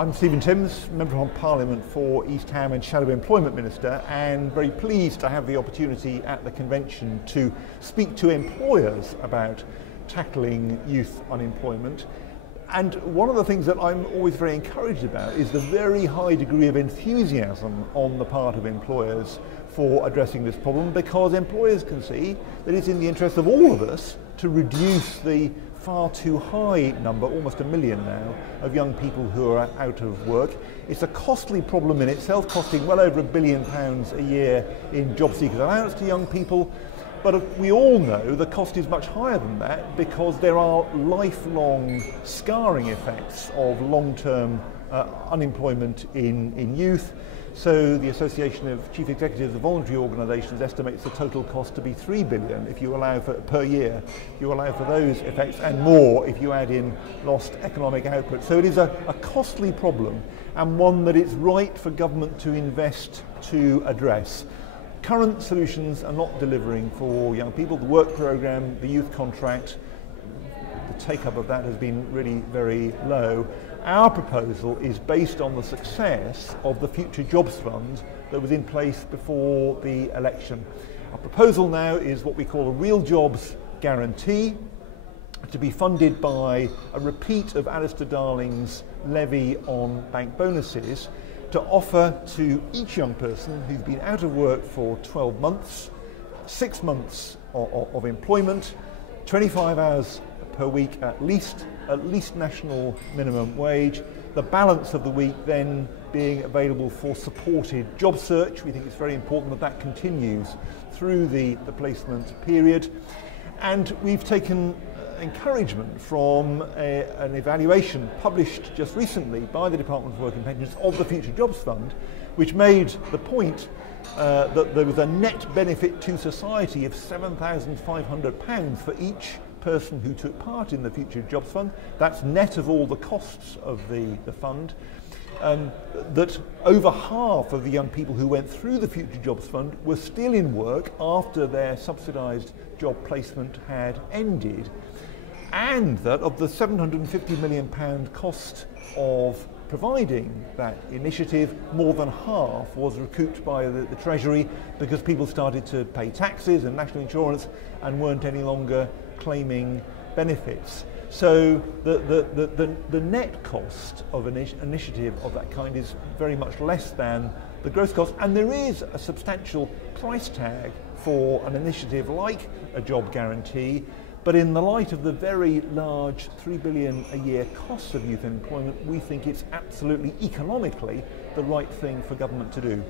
I'm Stephen Timms, Member of Parliament for East Ham and Shadow Employment Minister, and very pleased to have the opportunity at the convention to speak to employers about tackling youth unemployment. And one of the things that I'm always very encouraged about is the very high degree of enthusiasm on the part of employers for addressing this problem, because employers can see that it's in the interest of all of us to reduce the far too high number, almost 1 million now, of young people who are out of work. It's a costly problem in itself, costing well over £1 billion a year in job seekers allowance to young people. But we all know the cost is much higher than that, because there are lifelong scarring effects of long-term unemployment in youth. So the Association of Chief Executives of Voluntary Organisations estimates the total cost to be £3 billion if you allow for per year. If you allow for those effects, and more if you add in lost economic output. So it is a costly problem, and one that it's right for government to invest to address. Current solutions are not delivering for young people. The work programme, the youth contract, the take-up of that has been really very low. Our proposal is based on the success of the Future Jobs Fund that was in place before the election. Our proposal now is what we call a real jobs guarantee, to be funded by a repeat of Alistair Darling's levy on bank bonuses, to offer to each young person who's been out of work for 12 months, 6 months of employment, 25 hours per week at least national minimum wage, the balance of the week then being available for supported job search. We think it's very important that that continues through the placement period. And we've taken encouragement from an evaluation published just recently by the Department for Work and Pensions of the Future Jobs Fund, which made the point that there was a net benefit to society of £7,500 for each person who took part in the Future Jobs Fund. That's net of all the costs of the fund. That over half of the young people who went through the Future Jobs Fund were still in work after their subsidised job placement had ended, and that of the £750 million cost of providing that initiative, more than half was recouped by the Treasury, because people started to pay taxes and national insurance and weren't any longer claiming benefits. So the net cost of an initiative of that kind is very much less than the gross cost, and there is a substantial price tag for an initiative like a job guarantee. But in the light of the very large £3 billion a year costs of youth employment, we think it's absolutely economically the right thing for government to do.